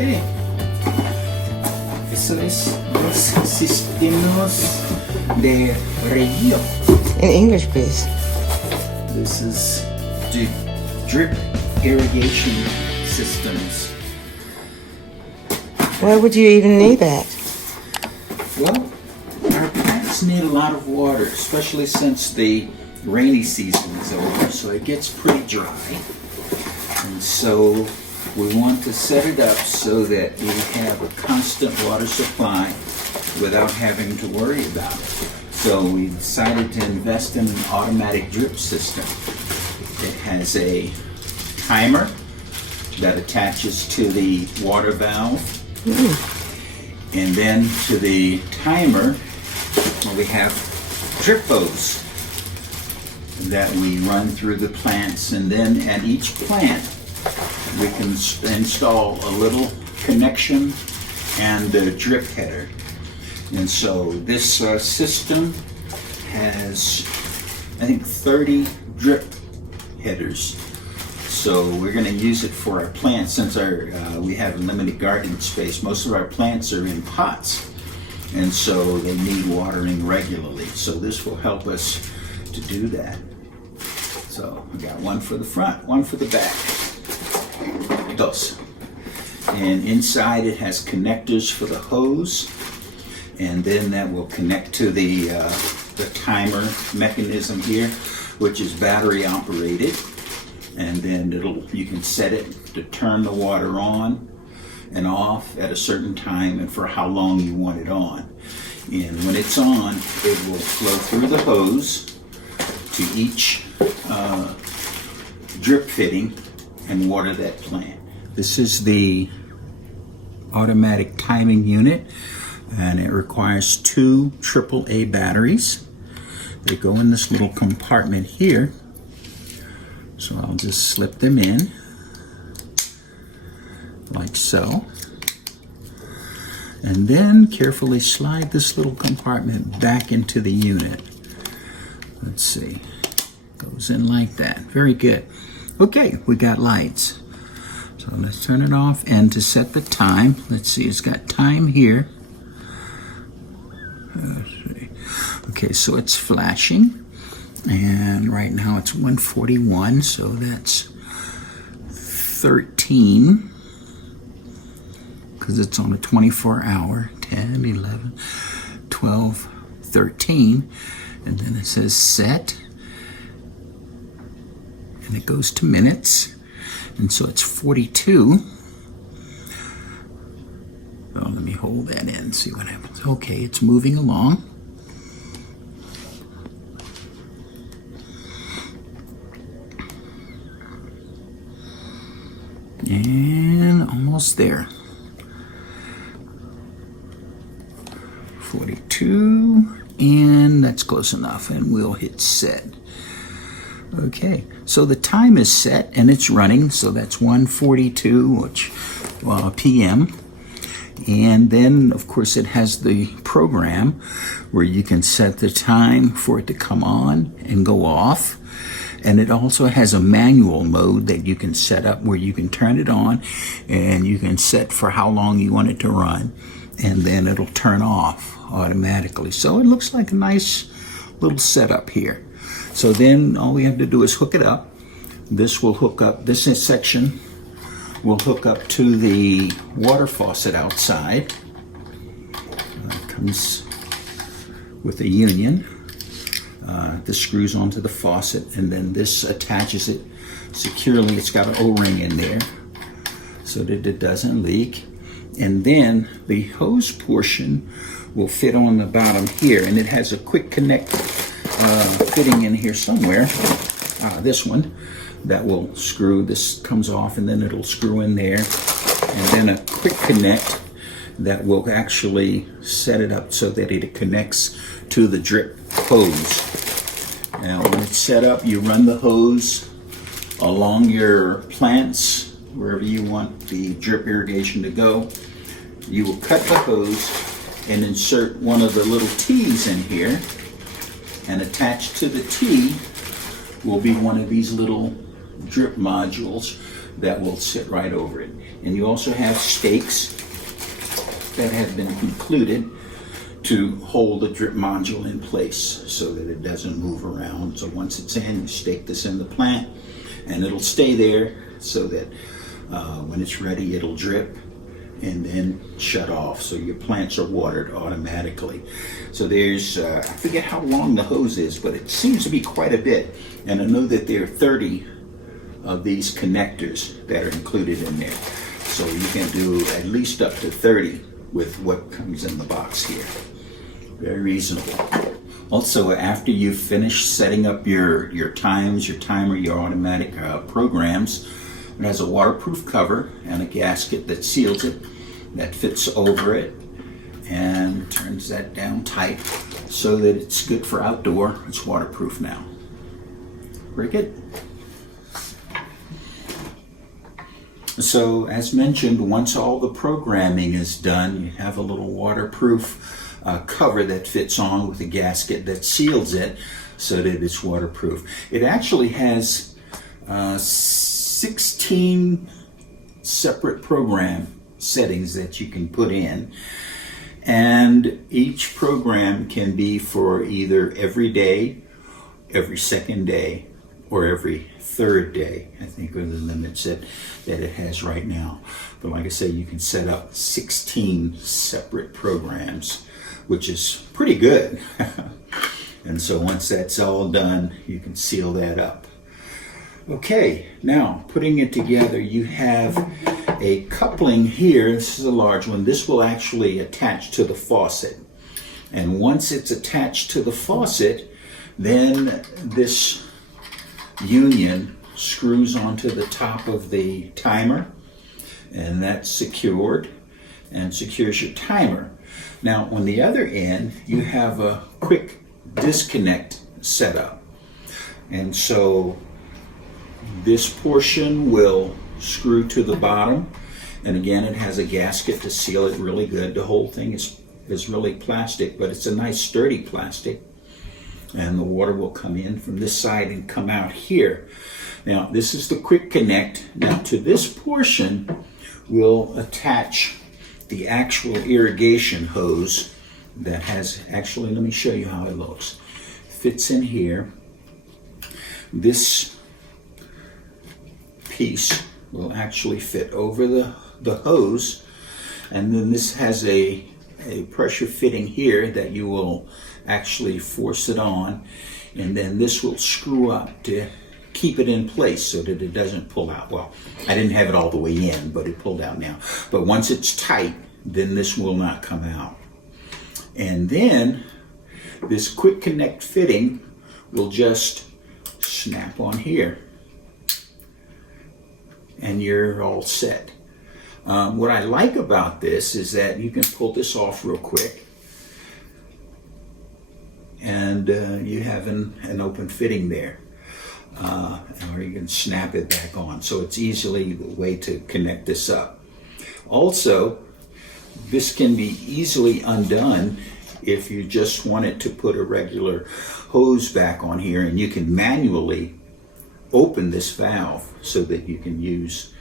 Okay. Eso es los sistemas de riego. In English, please. This is the drip irrigation systems. Why would you even need that? Well, our plants need a lot of water, especially since the rainy season is over, so it gets pretty dry. And so we want to set it up so that we have a constant water supply without having to worry about it. So we decided to invest in an automatic drip system. It has a timer that attaches to the water valve. And then to the timer, we have drip hose that we run through the plants, and then at each plant we can install a little connection and a drip header. And so this system has, I think, 30 drip headers. So we're going to use it for our plants since we have limited gardening space. Most of our plants are in pots, and so they need watering regularly. So this will help us to do that. So we got one for the front, one for the back. Dos. And inside it has connectors for the hose, and then that will connect to the timer mechanism here, which is battery operated. And then you can set it to turn the water on and off at a certain time and for how long you want it on. And when it's on, it will flow through the hose to each drip fitting and water that plant. This is the automatic timing unit, and it requires 2 AAA batteries. They go in this little compartment here. So I'll just slip them in, like so. And then carefully slide this little compartment back into the unit. Let's see, goes in like that. Very good. Okay, we got lights. So let's turn it off, and to set the time, let's see, it's got time here. Let's see. Okay, so it's flashing. And right now it's 1:41, so that's 13, because it's on a 24-hour, 10, 11, 12, 13, and then it says set, and it goes to minutes, and so it's 42. Oh, let me hold that in and see what happens. Okay, it's moving along. And almost there. 42, and that's close enough, and we'll hit set. Okay, so the time is set and it's running, so that's 1:42 p.m. And then, of course, it has the program where you can set the time for it to come on and go off. And it also has a manual mode that you can set up where you can turn it on and you can set for how long you want it to run, and then it'll turn off automatically. So it looks like a nice little setup here. So then all we have to do is hook it up. This will hook up, this section will hook up to the water faucet outside. It comes with a union. This screws onto the faucet, and then this attaches it securely. It's got an O-ring in there so that it doesn't leak. And then the hose portion will fit on the bottom here, and it has a quick connect fitting in here somewhere. This one that will screw. This comes off, and then it'll screw in there, and then a quick connect that will actually set it up so that it connects to the drip hose. Now when it's set up, you run the hose along your plants, wherever you want the drip irrigation to go. You will cut the hose and insert one of the little T's in here, and attached to the T will be one of these little drip modules that will sit right over it. And you also have stakes that have been included to hold the drip module in place so that it doesn't move around. So once it's in, you stake this in the plant and it'll stay there so that when it's ready, it'll drip and then shut off. So your plants are watered automatically. So there's, I forget how long the hose is, but it seems to be quite a bit. And I know that there are 30 of these connectors that are included in there. So you can do at least up to 30 with what comes in the box here. Very reasonable. Also, after you've finished setting up your times, your timer, your automatic programs, it has a waterproof cover and a gasket that seals it, that fits over it, and turns that down tight so that it's good for outdoor. It's waterproof now. Very good. So, as mentioned, once all the programming is done, you have a little waterproof cover that fits on with a gasket that seals it so that it's waterproof. It actually has 16 separate program settings that you can put in, and each program can be for either every day, every second day, or every third day. I think are the limits that it has right now. But like I say, you can set up 16 separate programs, which is pretty good. And so once that's all done, you can seal that up. Okay, now putting it together, you have a coupling here. This is a large one. This will actually attach to the faucet. And once it's attached to the faucet, then this union screws onto the top of the timer, and that's secured and secures your timer. Now on the other end, you have a quick disconnect setup. And so this portion will screw to the bottom, and again it has a gasket to seal it really good. The whole thing is really plastic, but it's a nice sturdy plastic, and the water will come in from this side and come out here. Now this is the quick connect. Now to this portion we'll attach the actual irrigation hose that has, actually let me show you how it looks. Fits in here. This piece will actually fit over the hose, and then this has a pressure fitting here that you will actually force it on, and then this will screw up to keep it in place so that it doesn't pull out. Well, I didn't have it all the way in, but it pulled out now. But once it's tight, then this will not come out. And then this quick connect fitting will just snap on here, and you're all set. What I like about this is that you can pull this off real quick, and you have an open fitting there, or you can snap it back on. So it's easily the way to connect this up. Also, this can be easily undone if you just wanted to put a regular hose back on here, and you can manually open this valve so that you can use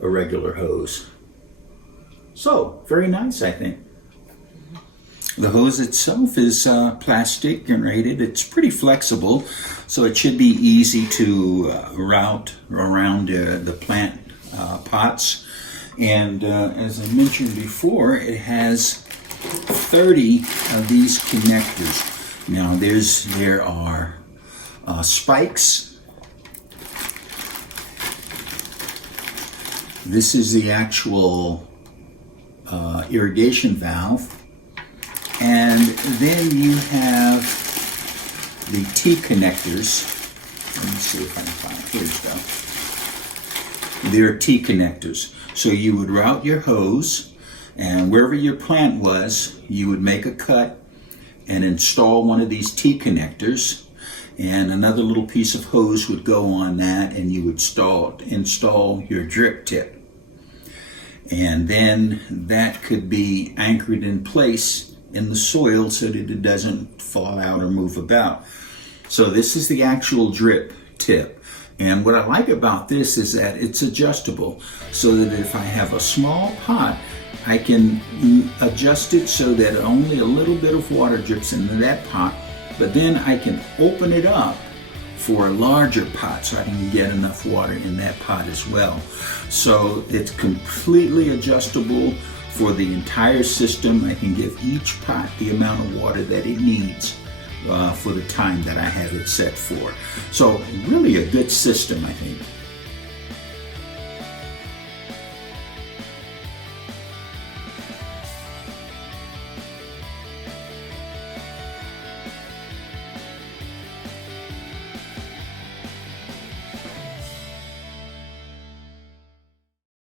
a regular hose. So, very nice, I think. The hose itself is plastic and rated. It's pretty flexible, so it should be easy to route around the plant pots. And as I mentioned before, it has 30 of these connectors. Now there are spikes. This is the actual irrigation valve. And then you have the T connectors. Let me see if I can find it. Here we go. There are T connectors. So you would route your hose, and wherever your plant was, you would make a cut and install one of these T connectors, and another little piece of hose would go on that, and you would install your drip tip. And then that could be anchored in place in the soil so that it doesn't fall out or move about. So this is the actual drip tip. And what I like about this is that it's adjustable, so that if I have a small pot, I can adjust it so that only a little bit of water drips into that pot, but then I can open it up for a larger pot so I can get enough water in that pot as well. So it's completely adjustable for the entire system. I can give each pot the amount of water that it needs for the time that I have it set for. So really a good system, I think.